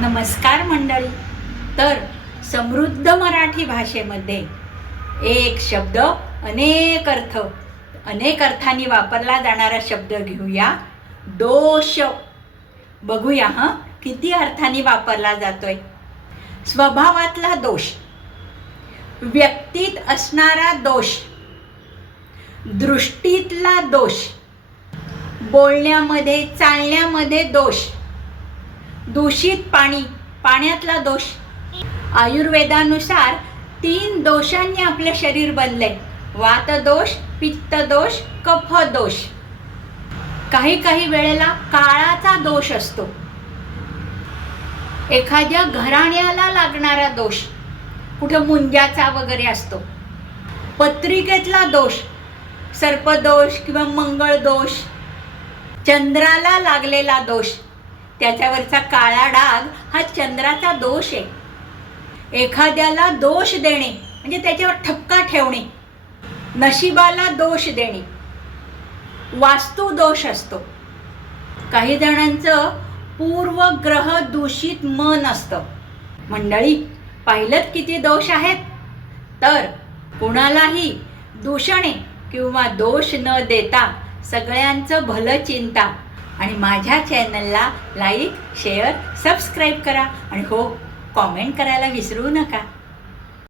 नमस्कार मंडळी. तर समृद्ध मराठी भाषेमध्ये एक शब्द अनेक अर्थांनी वापरला जाणारा शब्द घेऊया. दोष. बघूया किती अर्थांनी वापरला जातोय. स्वभावातला दोष, व्यक्तीत असणारा दोष, दृष्टीतला दोष, बोलण्यामध्ये चालण्यामध्ये दोष, दूषित पाणी, पाण्यातला दोष. आयुर्वेदानुसार 3 दोषांनी आपले शरीर बनले: वात दोष, पित्त दोष, कफ दोष. काही वेळेला काळाचा दोष असतो, एखाद्या घराण्याला लागणारा दोष, कुठं मुंग्याचा वगैरे असतो. पत्रिकेतला दोष, सर्पदोष किंवा मंगळ दोष. चंद्राला लागलेला दोष, त्याच्यावरचा काळा डाग हा चंद्राचा दोष आहे. एखाद्याला दोष देणे म्हणजे त्याच्यावर ठपका ठेवणे, नशिबाला दोष देणे, वास्तू दोष असतो. काही जणांचं पूर्वग्रह दूषित मन असतं. मंडळी, पाहिलंत किती दोष आहेत. तर कुणालाही दूषणे किंवा दोष न देता सगळ्यांचं भलं चिंता. आणि माझ्या चॅनलला लाईक, शेअर, सबस्क्राईब करा आणि हो, कॉमेंट करायला विसरू नका.